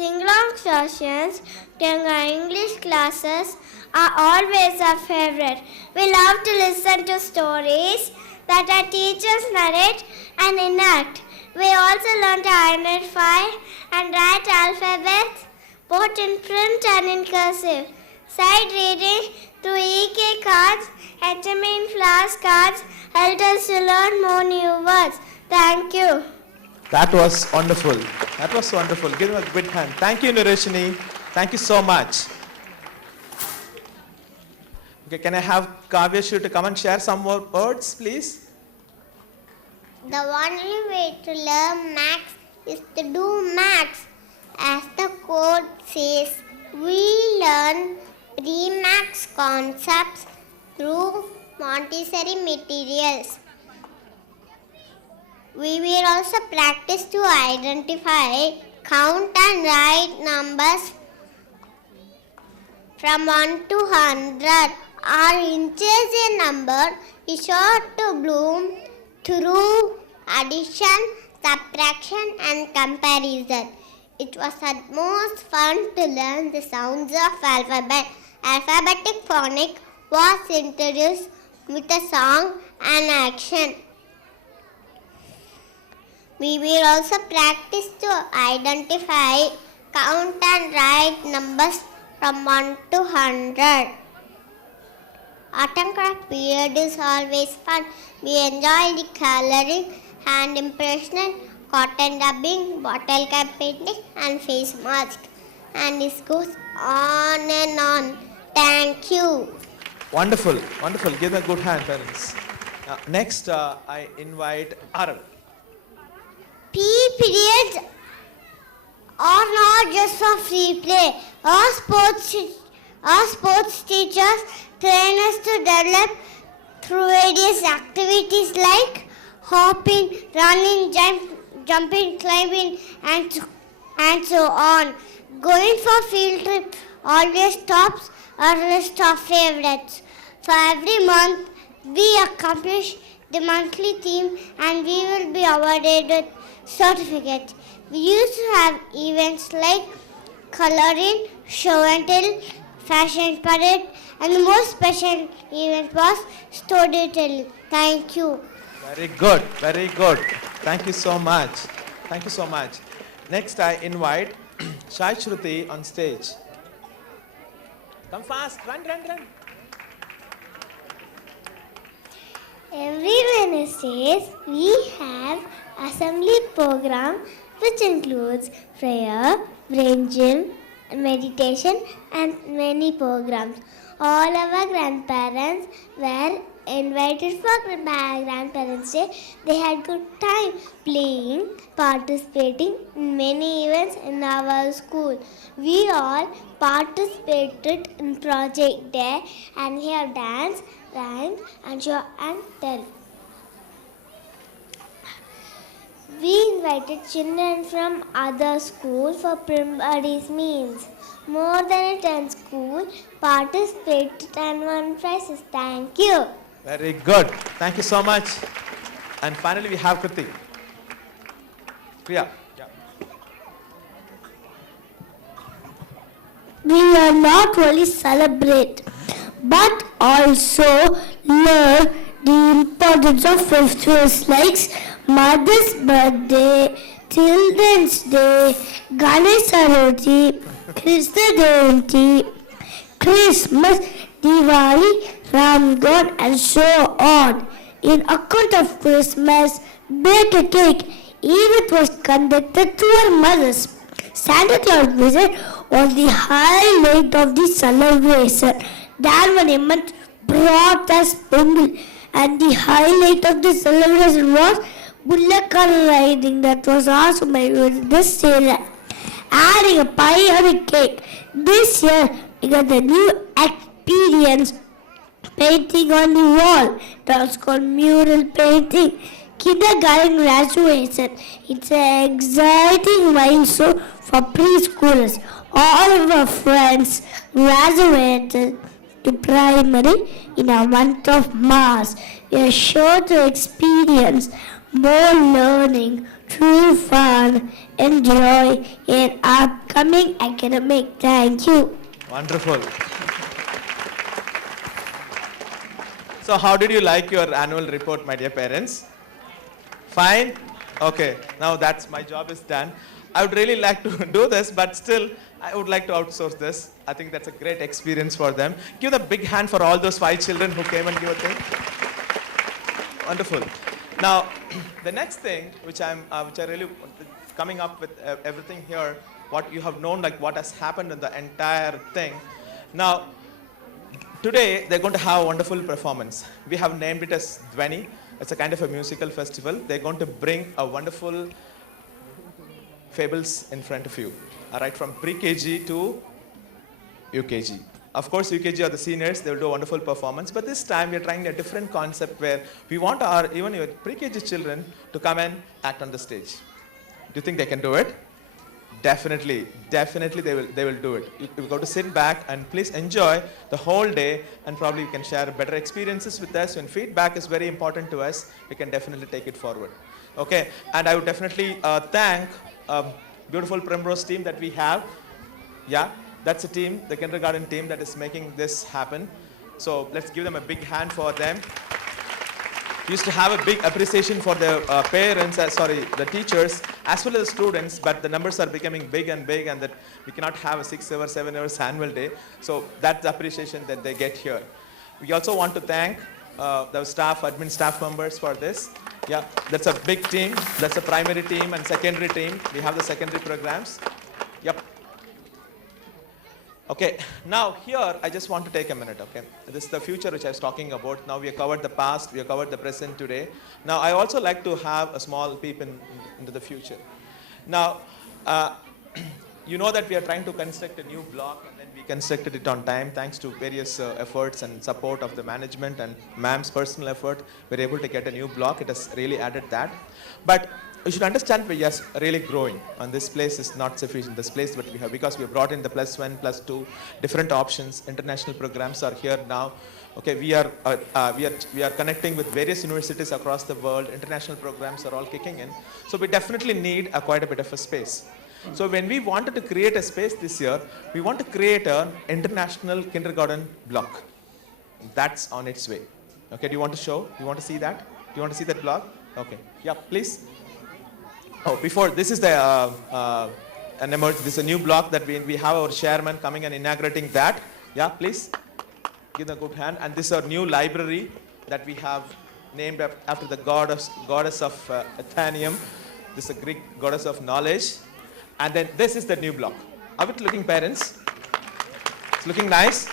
Sing-along sessions during our English classes are always our favorite. We love to listen to stories that our teachers narrate and enact. We also learn to identify and write alphabets both in print and in cursive. Sight reading through EK cards, HMA flashcards helped us to learn more new words. Thank you. That was wonderful. That was wonderful. Give him a big hand. Thank you, Nireshini. Thank you so much. Okay, can I have Kavyashu to come and share some more words, please? The only way to learn maths is to do maths. As the quote says, we learn pre-maths concepts through Montessori materials. We will also practice to identify, count and write numbers from 1 to 100. Our integer number is sure to bloom through addition, subtraction and comparison. It was at most fun to learn the sounds of alphabet. Alphabetic phonics was introduced with a song and action. We will also practice to identify, count and write numbers from 1 to 100. Art and craft period is always fun. We enjoy the coloring, hand impression, cotton dubbing, bottle cap painting and face mask. And this goes on and on. Thank you. Wonderful, wonderful. Give them a good hand, parents. Next, I invite Aral. PE periods are not just for free play. Our sports teachers train us to develop through various activities like hopping, running, jumping, climbing, and so on. Going for field trip always tops our list of favorites. For every month, we accomplish the monthly theme and we will be awarded with certificate. We used to have events like coloring, show and tell, fashion parade, and the most special event was storytelling. Thank you. Very good, very good. Thank you so much. Thank you so much. Next, I invite Shai Shruti on stage. Come fast, run, run, run. Every Wednesdays, we have assembly program which includes prayer, brain gym, meditation and many programs. All our grandparents were invited for Grandparents' Day. They had good time playing, participating in many events in our school. We all participated in Project Day and here dance, rhyme and show and tell. We invited children from other schools for Primbady's meals. More than 10 schools participated and won prizes. Thank you. Very good. Thank you so much. And finally, we have Kritik. Priya. Yeah. We are not only celebrate but also learn the importance of festivals like Mother's Birthday, Children's Day, Ganesh Chaturthi, Krishna Jayanti, Christmas, Diwali, Ramadan and so on. In account of Christmas, bake a cake. Event was conducted to our mothers. Santa Claus visit was the highlight of the celebration. Dharmanimant brought us Pongal and the highlight of the celebration was bullock riding. That was also my this year. Adding a pie or a cake. This year we got the new experience painting on the wall. That was called mural painting. Kindergarten graduation. It's an exciting milestone for preschoolers. All of our friends graduated to primary in a month of March. We are sure to experience more learning true fun and joy in upcoming academic. Thank you. Wonderful. So how did you like your annual report, my dear parents? Fine? Okay, now that's my job is done. I would really like to do this, but still, I would like to outsource this. I think that's a great experience for them. Give the big hand for all those 5 children who came and gave a thing. Wonderful. Now, the next thing, which I really coming up with everything here, what you have known, like what has happened in the entire thing. Now, today they're going to have a wonderful performance. We have named it as Dhwani. It's a kind of a musical festival. They're going to bring a wonderful fables in front of you. All right, from pre-KG to UKG. Of course, UKG are the seniors. They will do a wonderful performance. But this time, we are trying a different concept where we want our even your pre-KG children to come and act on the stage. Do you think they can do it? Definitely, definitely they will do it. You've got to sit back and please enjoy the whole day, and probably you can share better experiences with us. When feedback is very important to us, we can definitely take it forward. Okay, and I would definitely thank beautiful Primrose team that we have. Yeah, that's a team, the kindergarten team that is making this happen. So let's give them a big hand for them. We used to have a big appreciation for the parents, the teachers, as well as the students, but the numbers are becoming big and that we cannot have a 6 or 7 hours annual day. So that's the appreciation that they get here. We also want to thank the staff, admin staff members for this. Yeah, that's a big team. That's a primary team and secondary team. We have the secondary programs. Yep. Okay, now here I just want to take a minute, okay? This is the future which I was talking about. Now we have covered the past, we have covered the present today. Now I also like to have a small peep into the future. Now, you know that we are trying to construct a new block, and then we constructed it on time thanks to various efforts and support of the management and ma'am's personal effort. We were able to get a new block. It has really added that. But you should understand we are really growing, and this place is not sufficient. This place that we have, because we have brought in the +1, +2, different options. International programs are here now. Okay, we are connecting with various universities across the world. International programs are all kicking in. So we definitely need quite a bit of a space. So when we wanted to create a space this year, we want to create an international kindergarten block. That's on its way. Okay, do you want to show? Do you want to see that? Do you want to see that block? Okay, yeah, please. Oh, before, this is the this is a new block that we have our chairman coming and inaugurating that. Yeah, please give them a good hand. And this is our new library that we have named after the goddess of Athenium. This is a Greek goddess of knowledge. And then this is the new block. Are it looking, parents? It's looking nice.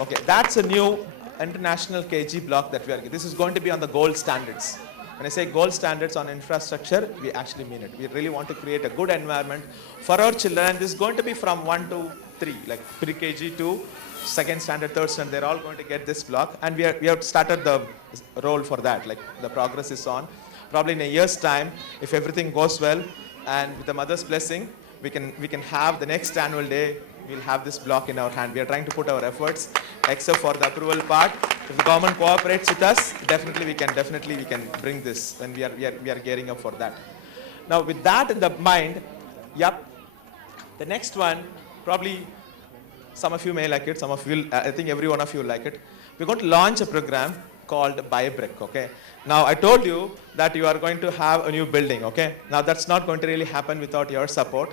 Okay, that's a new international KG block that we are. This is going to be on the gold standards. When I say gold standards on infrastructure, we actually mean it. We really want to create a good environment for our children. And this is going to be from 1 to 3, like pre-KG to 2nd standard, 3rd standard. They're all going to get this block. And we have started the role for that. Like the progress is on. Probably in a year's time, if everything goes well, and with the mother's blessing, we can have the next annual day. We'll have this block in our hand. We are trying to put our efforts, except for the approval part. If the government cooperates with us, definitely we can bring this, and we are gearing up for that. Now, with that in the mind, yep. The next one, probably some of you may like it. Some of you, I think every one of you like it. We're going to launch a program called Buy a Brick. Okay. Now, I told you that you are going to have a new building. Okay. Now, that's not going to really happen without your support.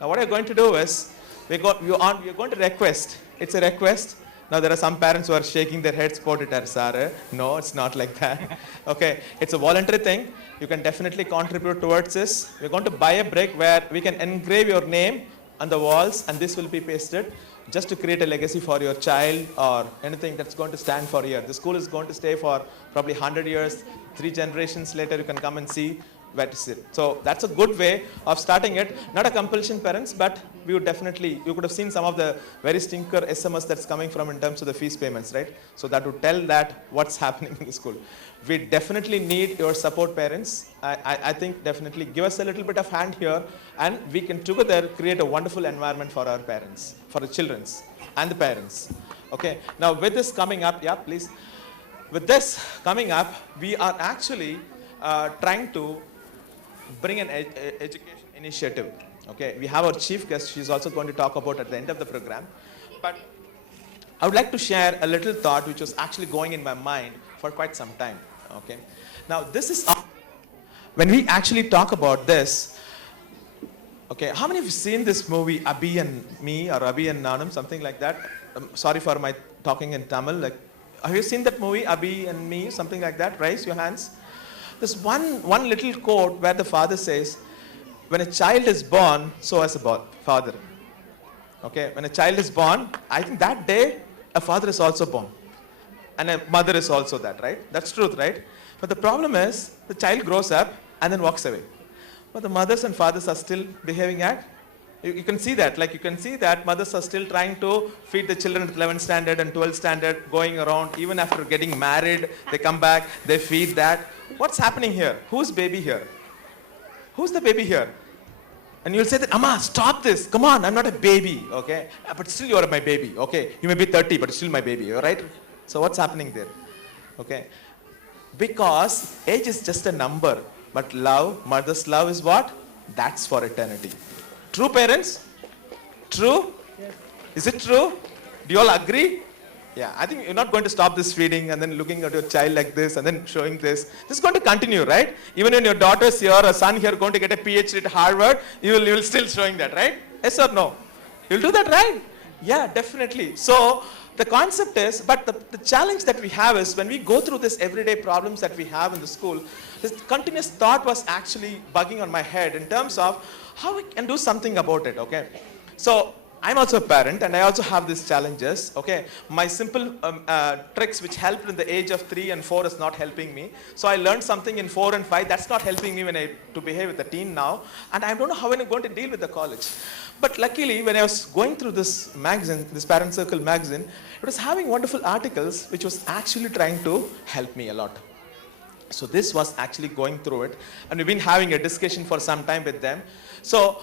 Now, what you're going to do is we're going to request. It's a request. Now, there are some parents who are shaking their heads, sir. No, it's not like that. Okay, it's a voluntary thing. You can definitely contribute towards this. We're going to buy a brick where we can engrave your name on the walls, and this will be pasted just to create a legacy for your child or anything that's going to stand for years. The school is going to stay for probably 100 years. 3 generations later, you can come and see where to sit. So that's a good way of starting it. Not a compulsion, parents, but we would definitely, you could have seen some of the very stinker SMS that's coming from in terms of the fees payments, right? So that would tell that what's happening in the school. We definitely need your support, parents. I think definitely give us a little bit of hand here, and we can together create a wonderful environment for our parents, for the children's and the parents. Okay, now with this coming up, yeah, please. With this coming up, we are actually trying to bring an education initiative. Okay, we have our chief guest. She's also going to talk about at the end of the program. But I would like to share a little thought which was actually going in my mind for quite some time. Okay, now this is when we actually talk about this. Okay, how many of you seen this movie Abhi and Me or Abhi and Nanam, something like that? Sorry for my talking in Tamil. Like, have you seen that movie Abhi and Me, something like that? Raise your hands. There's one little quote where the father says, when a child is born, so has a father. Okay, when a child is born, I think that day a father is also born. And a mother is also that, right? That's truth, right? But the problem is, the child grows up and then walks away. But the mothers and fathers are still behaving at, you can see that, like you can see that mothers are still trying to feed the children at 11th standard and 12th standard, going around, even after getting married, they come back, they feed that. What's happening here? Who's baby here? Who's the baby here? And you'll say that, Amma, stop this, come on, I'm not a baby, okay? But still you are my baby, okay? You may be 30, but still my baby, all right? So what's happening there? Okay? Because age is just a number, but love, mother's love is what? That's for eternity. True, parents? True? Yes. Is it true? Do you all agree? Yeah, I think you're not going to stop this feeding and then looking at your child like this and then showing this. This is going to continue, right? Even when your daughter's here or son here going to get a PhD at Harvard, you will still showing that, right? Yes or no? You'll do that, right? Yeah, definitely. So the concept is, but the challenge that we have is when we go through this everyday problems that we have in the school, this continuous thought was actually bugging on my head in terms of how we can do something about it, okay? So I'm also a parent and I also have these challenges, okay? My simple tricks which helped in the age of 3 and 4 is not helping me. So I learned something in 4 and 5 that's not helping me to behave with the teen now. And I don't know how I'm going to deal with the college. But luckily, when I was going through this magazine, this Parent Circle magazine, it was having wonderful articles which was actually trying to help me a lot. So this was actually going through it. And we've been having a discussion for some time with them. So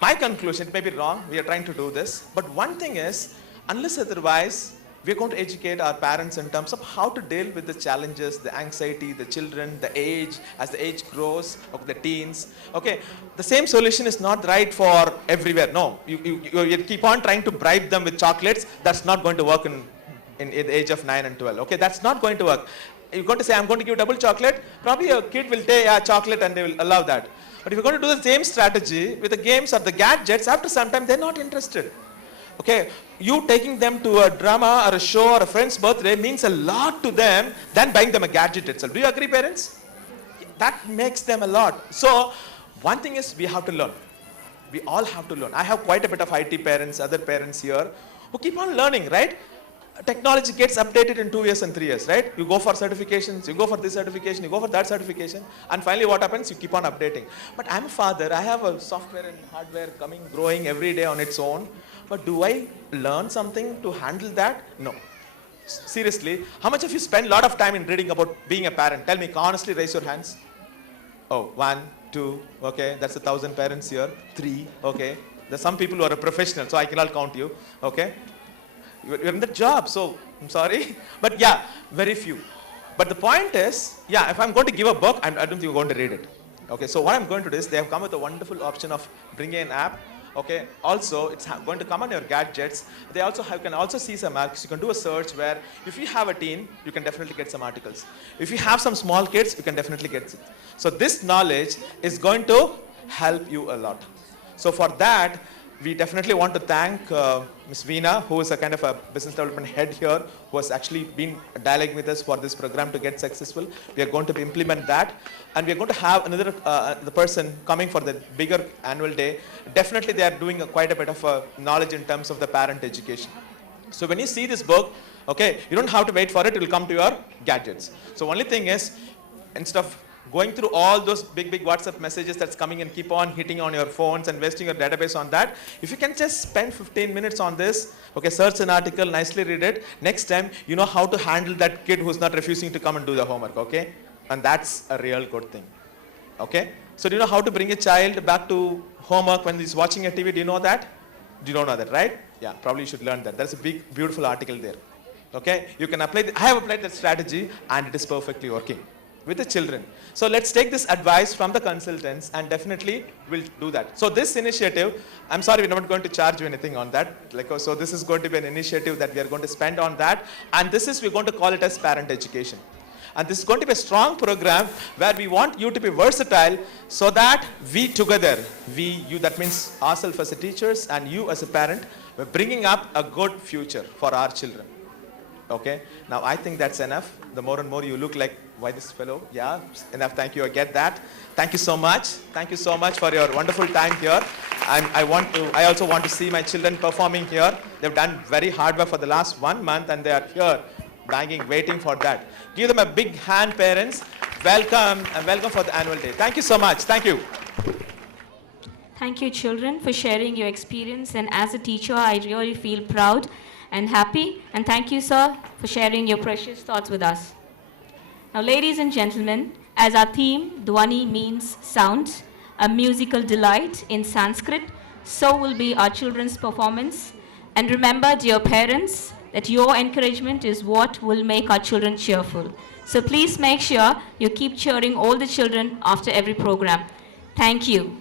my conclusion, it may be wrong, we are trying to do this, but one thing is, unless otherwise, we are going to educate our parents in terms of how to deal with the challenges, the anxiety, the children, the age, as the age grows, of the teens. Okay, the same solution is not right for everywhere. No, you keep on trying to bribe them with chocolates, that's not going to work in the age of 9 and 12. Okay, that's not going to work. You're going to say, I'm going to give double chocolate, probably a kid will take chocolate and they will allow that. But if you're going to do the same strategy with the games or the gadgets, after some time, they're not interested. Okay, you taking them to a drama or a show or a friend's birthday means a lot to them than buying them a gadget itself. Do you agree, parents? That makes them a lot. So, one thing is we have to learn. We all have to learn. I have quite a bit of IT parents, other parents here, who keep on learning, right? Technology gets updated in 2 years and 3 years, right? You go for certifications, you go for this certification, you go for that certification, and finally what happens? You keep on updating. But I'm a father, I have a software and hardware growing every day on its own. But do I learn something to handle that? No. Seriously, how much of you spend a lot of time in reading about being a parent? Tell me, honestly, raise your hands. Oh, 1, 2, okay, that's 1,000 parents here. 3, okay. There's some people who are a professional, so I cannot count you, okay. You're in the job, so I'm sorry. But yeah, very few. But the point is, yeah, if I'm going to give a book, I don't think you're going to read it. Okay, so what I'm going to do is, they have come with a wonderful option of bringing an app. Okay, also it's going to come on your gadgets. They also can also see some marks. You can do a search where if you have a teen, you can definitely get some articles. If you have some small kids, you can definitely get it. So this knowledge is going to help you a lot. So for that, we definitely want to thank Ms. Veena, who is a kind of a business development head here, who has actually been dialoguing with us for this program to get successful. We are going to implement that. And we are going to have another the person coming for the bigger annual day. Definitely they are doing quite a bit of knowledge in terms of the parent education. So when you see this book, okay, you don't have to wait for it, it will come to your gadgets. So only thing is, instead of going through all those big WhatsApp messages that's coming and keep on hitting on your phones and wasting your database on that, if you can just spend 15 minutes on this, okay, search an article, nicely read it, next time you know how to handle that kid who's not refusing to come and do the homework, okay? And that's a real good thing, okay? So do you know how to bring a child back to homework when he's watching a TV? Do you know that? Do you don't know that, right? Yeah, probably you should learn that. That's a big, beautiful article there, okay? You can apply, I have applied that strategy and it is perfectly working. with the children. So let's take this advice from the consultants and definitely we'll do that. So this initiative, I'm sorry we're not going to charge you anything on that. So this is going to be an initiative that we are going to spend on that, and we're going to call it as parent education. And this is going to be a strong program where we want you to be versatile so that we together, that means ourselves as a teachers and you as a parent, we're bringing up a good future for our children. Okay, now I think that's enough. The more and more you look like, why this fellow? Yeah, enough. Thank you. I get that. Thank you so much. Thank you so much for your wonderful time here. I also want to see my children performing here. They've done very hard work for the last 1 month and they are here, banging, waiting for that. Give them a big hand, parents. Welcome and welcome for the annual day. Thank you so much. Thank you. Thank you, children, for sharing your experience. And as a teacher, I really feel proud and happy. And thank you, sir, for sharing your precious thoughts with us. Now, ladies and gentlemen, as our theme, Dhwani means sound, a musical delight in Sanskrit, so will be our children's performance. And remember, dear parents, that your encouragement is what will make our children cheerful. So please make sure you keep cheering all the children after every program. Thank you.